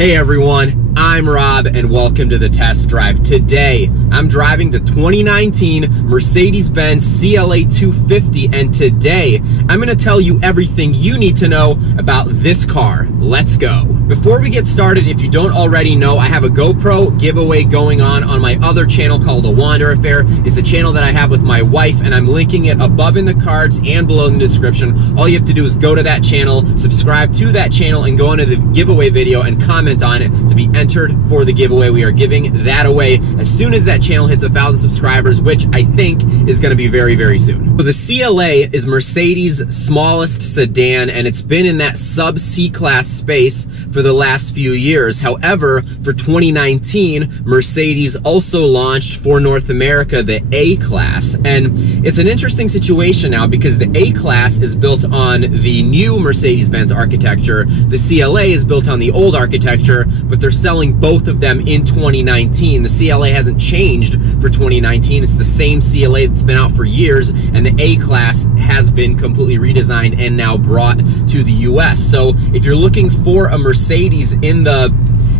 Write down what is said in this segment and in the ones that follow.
Hey everyone, I'm Rob and welcome to the test drive. Today, I'm driving the 2019 Mercedes-Benz CLA250, and today, I'm gonna tell you everything you need to know about this car. Let's go. Before we get started, if you don't already know, I have a GoPro giveaway going on my other channel called The Wander Affair. It's a channel that I have with my wife, and I'm linking it above in the cards and below in the description. All you have to do is go to that channel, subscribe to that channel, and go into the giveaway video and comment on it to be entered for the giveaway. We are giving that away as soon as that channel hits 1,000 subscribers, which I think is going to be very, very soon. So the CLA is Mercedes' smallest sedan, and it's been in that sub C-class space for the last few years. However, for 2019, Mercedes also launched for North America the A-Class, and it's an interesting situation now because the A-Class is built on the new Mercedes-Benz architecture. The CLA is built on the old architecture, but they're selling both of them in 2019. The CLA hasn't changed for 2019. It's the same CLA that's been out for years, and the A-Class has been completely redesigned and now brought to the US. So if you're looking for a Mercedes in the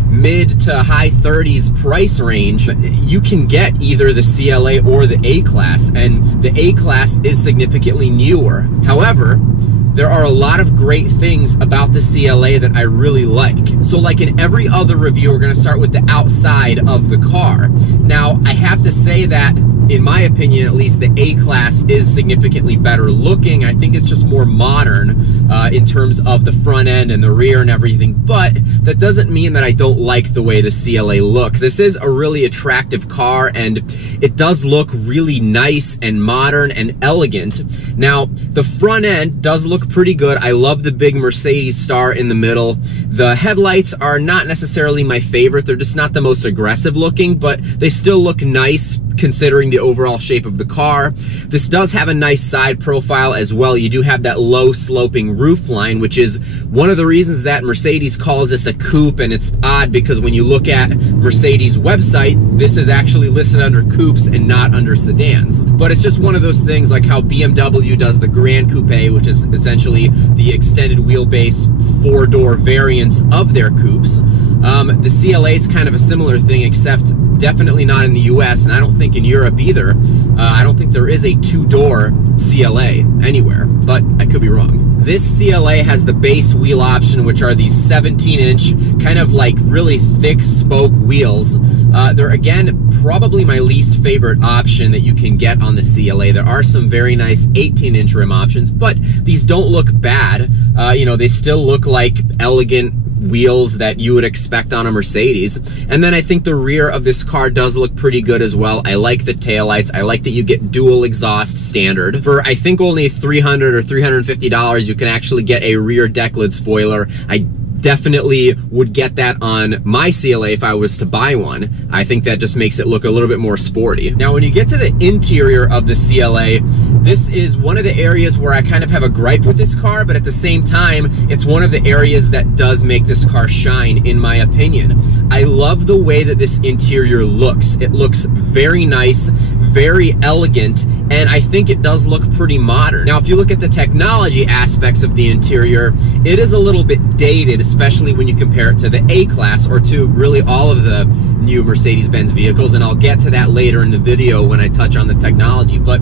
mid to high 30s price range, you can get either the CLA or the A-Class, and the A-Class is significantly newer. However, there are a lot of great things about the CLA that I really like. So like in every other review, we're gonna start with the outside of the car. Now, I have to say that, in my opinion at least, the A-Class is significantly better looking. I think it's just more modern in terms of the front end and the rear and everything, but that doesn't mean that I don't like the way the CLA looks. This is a really attractive car, and it does look really nice and modern and elegant. Now, the front end does look pretty good. I love the big Mercedes star in the middle. The headlights are not necessarily my favorite. They're just not the most aggressive looking, but they still look nice considering the overall shape of the car. This does have a nice side profile as well. You do have that low sloping roof line, which is one of the reasons that Mercedes calls this a coupe, and it's odd because when you look at Mercedes' website, this is actually listed under coupes and not under sedans. But it's just one of those things like how BMW does the Grand Coupe, which is essentially the extended wheelbase four-door variants of their coupes. The CLA is kind of a similar thing, except definitely not in the US, and I don't think in Europe either. I don't think there is a two-door CLA anywhere, but I could be wrong. This CLA has the base wheel option, which are these 17-inch, kind of like really thick spoke wheels. They're, again, probably my least favorite option that you can get on the CLA. There are some very nice 18-inch rim options, but these don't look bad. You know, they still look like elegant wheels that you would expect on a Mercedes. And then I think the rear of this car does look pretty good as well. I like the taillights. I like that you get dual exhaust standard. For I think only $300 or $350, you can actually get a rear deck lid spoiler. I definitely would get that on my CLA if I was to buy one. I think that just makes it look a little bit more sporty. Now, when you get to the interior of the CLA, this is one of the areas where I kind of have a gripe with this car, but at the same time, it's one of the areas that does make this car shine, in my opinion. I love the way that this interior looks. It looks very nice, very elegant, and I think it does look pretty modern. Now, if you look at the technology aspects of the interior, it is a little bit dated, especially when you compare it to the A-Class or to really all of the new Mercedes-Benz vehicles, and I'll get to that later in the video when I touch on the technology. But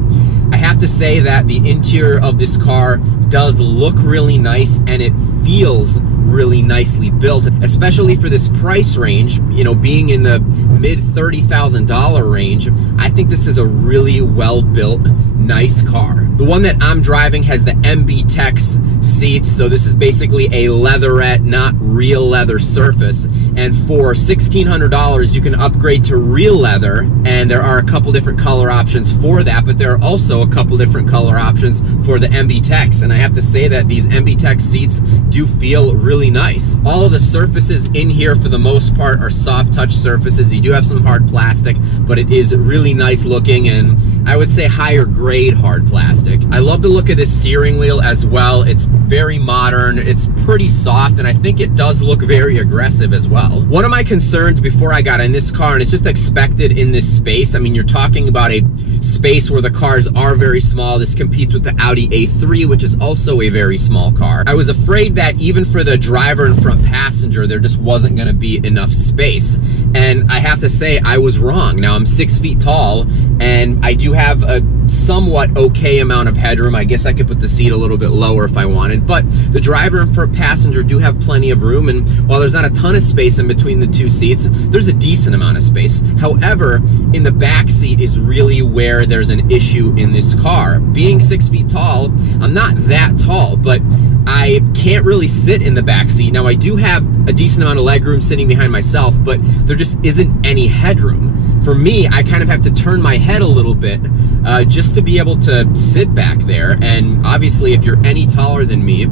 I have to say that the interior of this car does look really nice, and it feels really nicely built, especially for this price range. You know, being in the mid $30,000 range, I think this is a really well built, nice car. The one that I'm driving has the MB Tex seats, so this is basically a leatherette, not real leather surface. And for $1,600, you can upgrade to real leather, and there are a couple different color options for that, but there are also a couple different color options for the MB Tex, and I have to say that these MB Tex seats do feel really nice. All of the surfaces in here, for the most part, are soft touch surfaces. You do have some hard plastic, but it is really nice looking, and I would say higher grade hard plastic. I love the look of this steering wheel as well. It's very modern, it's pretty soft, and I think it does look very aggressive as well. One of my concerns before I got in this car, and it's just expected in this space, I mean, you're talking about a space where the cars are very small. This competes with the Audi A3, which is also a very small car. I was afraid that even for the driver and front passenger, there just wasn't gonna be enough space. And I have to say, I was wrong. Now, I'm 6 feet tall, and I do have a somewhat okay amount of headroom. I guess I could put the seat a little bit lower if I wanted, but the driver and front passenger do have plenty of room, and while there's not a ton of space in between the two seats, there's a decent amount of space. However, in the back seat is really where there's an issue in this car. Being 6 feet tall, I'm not that tall, but I can't really sit in the back seat. Now, I do have a decent amount of legroom sitting behind myself, but there just isn't any headroom. For me, I kind of have to turn my head a little bit just to be able to sit back there. And obviously, if you're any taller than me,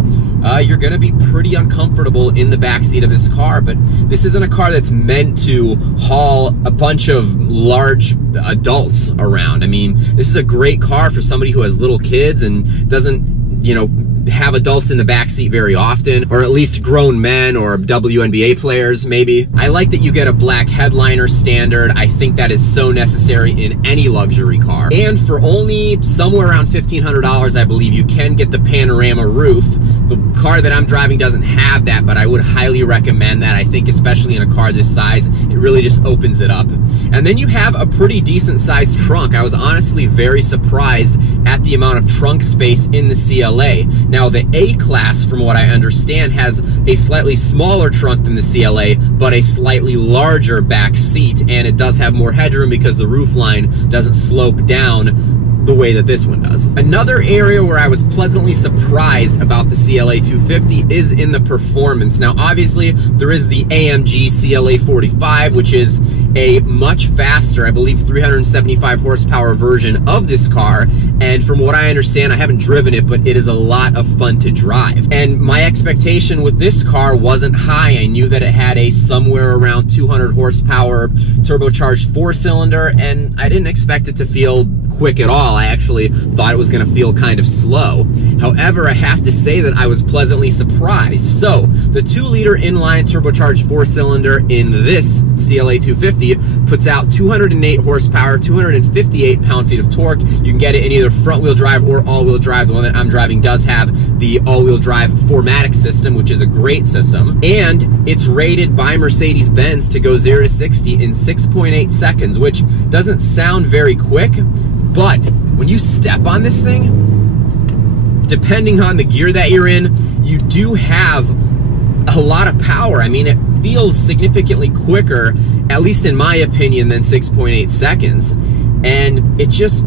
you're gonna be pretty uncomfortable in the back seat of this car. But this isn't a car that's meant to haul a bunch of large adults around. I mean, this is a great car for somebody who has little kids and doesn't, you know, have adults in the back seat very often, or at least grown men or WNBA players maybe. I like that you get a black headliner standard. I think that is so necessary in any luxury car. And for only somewhere around $1,500, I believe, you can get the panorama roof. The car that I'm driving doesn't have that, but I would highly recommend that. I think especially in a car this size, it really just opens it up. And then you have a pretty decent sized trunk. I was honestly very surprised at the amount of trunk space in the CLA. Now, the A-Class, from what I understand, has a slightly smaller trunk than the CLA, but a slightly larger back seat, and it does have more headroom because the roofline doesn't slope down the way that this one does. Another area where I was pleasantly surprised about the CLA250 is in the performance. Now, obviously, there is the AMG CLA45, which is a much faster, I believe 375 horsepower version of this car. And from what I understand, I haven't driven it, but it is a lot of fun to drive. And my expectation with this car wasn't high. I knew that it had a somewhere around 200 horsepower turbocharged 4-cylinder, and I didn't expect it to feel quick at all. I actually thought it was going to feel kind of slow. However, I have to say that I was pleasantly surprised. So, the 2-liter inline turbocharged 4-cylinder in this CLA250 puts out 208 horsepower, 258 pound-feet of torque. You can get it in either front-wheel drive or all-wheel drive. The one that I'm driving does have the all-wheel drive 4MATIC system, which is a great system. And it's rated by Mercedes-Benz to go 0 to 60 in 6.8 seconds, which doesn't sound very quick, but when you step on this thing, depending on the gear that you're in, you do have a lot of power. I mean, it feels significantly quicker, at least in my opinion, than 6.8 seconds. And it just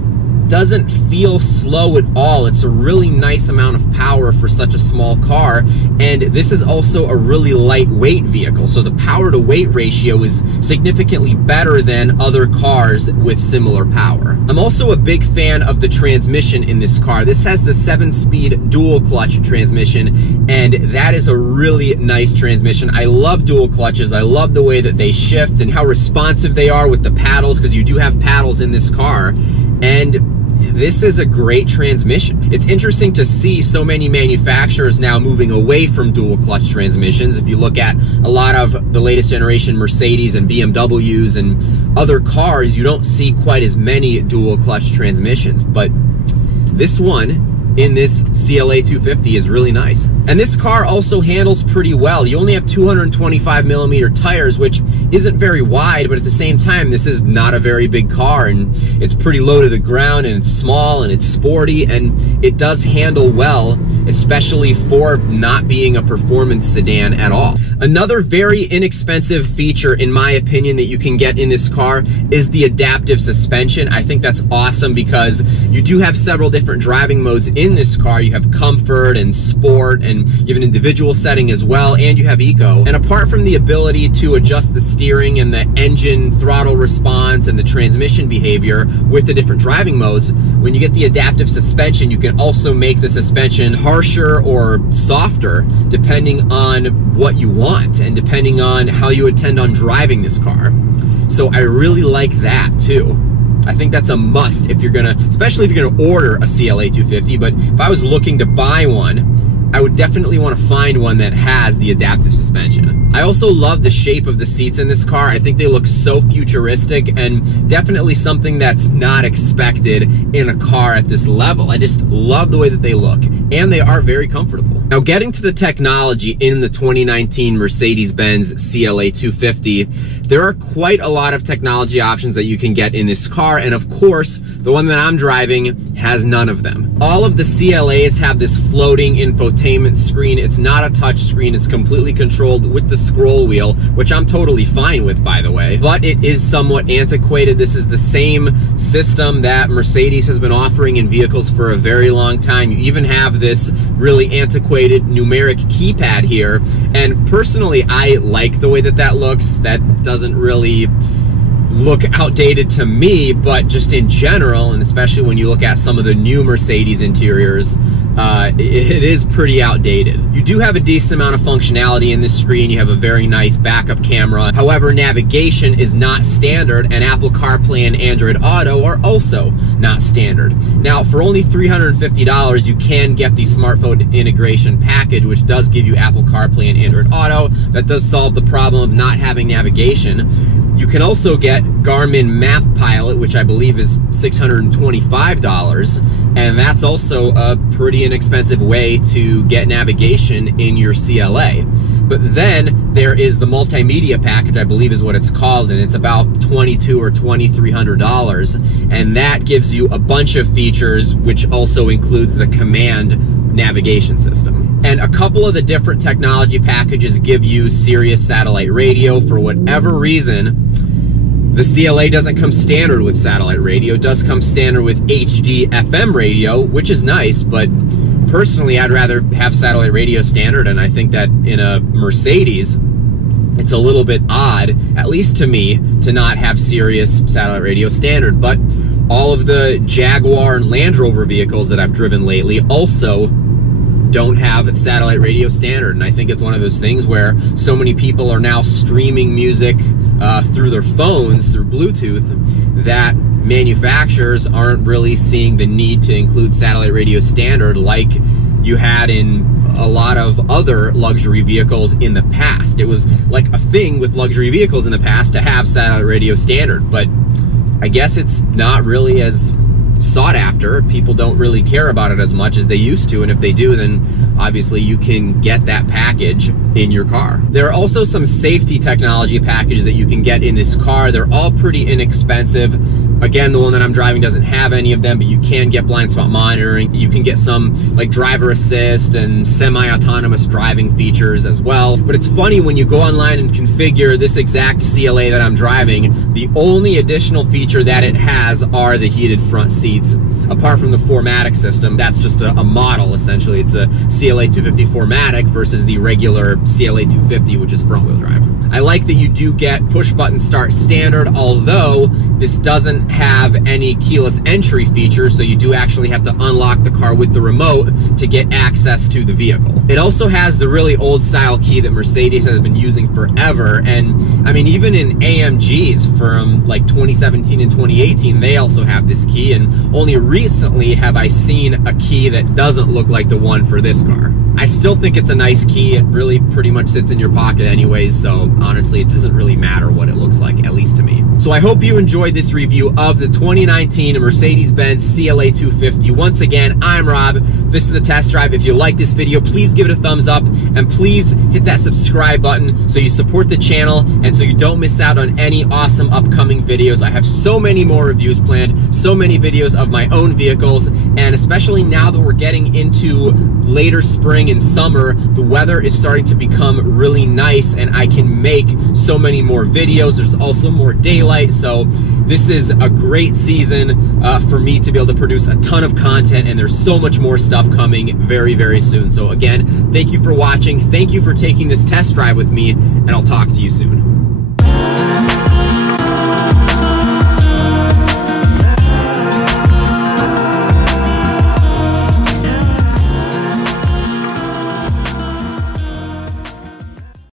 doesn't feel slow at all. It's a really nice amount of power for such a small car, and this is also a really lightweight vehicle, so the power to weight ratio is significantly better than other cars with similar power. I'm also a big fan of the transmission in this car. This has the 7-speed dual clutch transmission, and that is a really nice transmission. I love dual clutches. I love the way that they shift and how responsive they are with the paddles, because you do have paddles in this car, and this is a great transmission. It's interesting to see so many manufacturers now moving away from dual clutch transmissions. If you look at a lot of the latest generation Mercedes and BMWs and other cars, you don't see quite as many dual clutch transmissions, but this one in this CLA250 is really nice. And this car also handles pretty well. You only have 225mm tires, which isn't very wide, but at the same time, this is not a very big car, and it's pretty low to the ground, and it's small, and it's sporty, and it does handle well, especially for not being a performance sedan at all. Another very inexpensive feature, in my opinion, that you can get in this car is the adaptive suspension. I think that's awesome because you do have several different driving modes in this car. You have comfort and sport, and you have an individual setting as well, and you have eco. And apart from the ability to adjust the steering and the engine throttle response and the transmission behavior with the different driving modes, when you get the adaptive suspension, you can also make the suspension harsher or softer depending on what you want and depending on how you intend on driving this car. So I really like that too. I think that's a must if you're gonna, especially if you're gonna order a CLA250, but if I was looking to buy one, I would definitely want to find one that has the adaptive suspension. I also love the shape of the seats in this car. I think they look so futuristic and definitely something that's not expected in a car at this level. I just love the way that they look, and they are very comfortable. Now, getting to the technology in the 2019 Mercedes-Benz CLA250, there are quite a lot of technology options that you can get in this car, and of course, the one that I'm driving has none of them. All of the CLAs have this floating infotainment screen. It's not a touch screen. It's completely controlled with the scroll wheel, which I'm totally fine with, by the way, but it is somewhat antiquated. This is the same system that Mercedes has been offering in vehicles for a very long time. You even have this really antiquated numeric keypad here, and personally, I like the way that that looks. That doesn't really look outdated to me, but just in general, and especially when you look at some of the new Mercedes interiors, it is pretty outdated. You do have a decent amount of functionality in this screen. You have a very nice backup camera. However, navigation is not standard, and Apple CarPlay and Android Auto are also not standard. Now, for only $350, you can get the smartphone integration package, which does give you Apple CarPlay and Android Auto. That does solve the problem of not having navigation. You can also get Garmin Map Pilot, which I believe is $625, and that's also a pretty inexpensive way to get navigation in your CLA. But then there is the multimedia package, I believe is what it's called, and it's about $2,200 or $2,300, and that gives you a bunch of features, which also includes the command navigation system. And a couple of the different technology packages give you Sirius satellite radio. For whatever reason, the CLA doesn't come standard with satellite radio. It does come standard with HD FM radio, which is nice, but personally, I'd rather have satellite radio standard, and I think that in a Mercedes, it's a little bit odd, at least to me, to not have Sirius satellite radio standard. But all of the Jaguar and Land Rover vehicles that I've driven lately also don't have satellite radio standard, and I think it's one of those things where so many people are now streaming music through their phones, through Bluetooth, that manufacturers aren't really seeing the need to include satellite radio standard like you had in a lot of other luxury vehicles in the past. It was like a thing with luxury vehicles in the past to have satellite radio standard, but I guess it's not really as sought after. People don't really care about it as much as they used to, and if they do, then obviously you can get that package in your car. There are also some safety technology packages that you can get in this car. They're all pretty inexpensive. Again, the one that I'm driving doesn't have any of them, but you can get blind spot monitoring. You can get some like driver assist and semi-autonomous driving features as well. But it's funny, when you go online and configure this exact CLA that I'm driving, the only additional feature that it has are the heated front seats. Apart from the 4MATIC system, that's just a model essentially. It's a CLA250 4MATIC versus the regular CLA250, which is front wheel drive. I like that you do get push button start standard, although this doesn't have any keyless entry features, so you do actually have to unlock the car with the remote to get access to the vehicle. It also has the really old style key that Mercedes has been using forever, and I mean, even in AMGs from like 2017 and 2018, they also have this key, and only recently have I seen a key that doesn't look like the one for this car. I still think it's a nice key. It really pretty much sits in your pocket anyways, so honestly, it doesn't really matter what it looks like, at least to me. So I hope you enjoyed this review of the 2019 Mercedes-Benz CLA250. Once again, I'm Rob. This is the test drive. If you like this video, please give it a thumbs up, and please hit that subscribe button so you support the channel and so you don't miss out on any awesome upcoming videos. I have so many more reviews planned, so many videos of my own vehicles, and especially now that we're getting into later spring and summer, the weather is starting to become really nice and I can make so many more videos. There's also more daylight, so this is a great season for me to be able to produce a ton of content, and there's so much more stuff coming very, very soon. So again, thank you for watching. Thank you for taking this test drive with me, and I'll talk to you soon.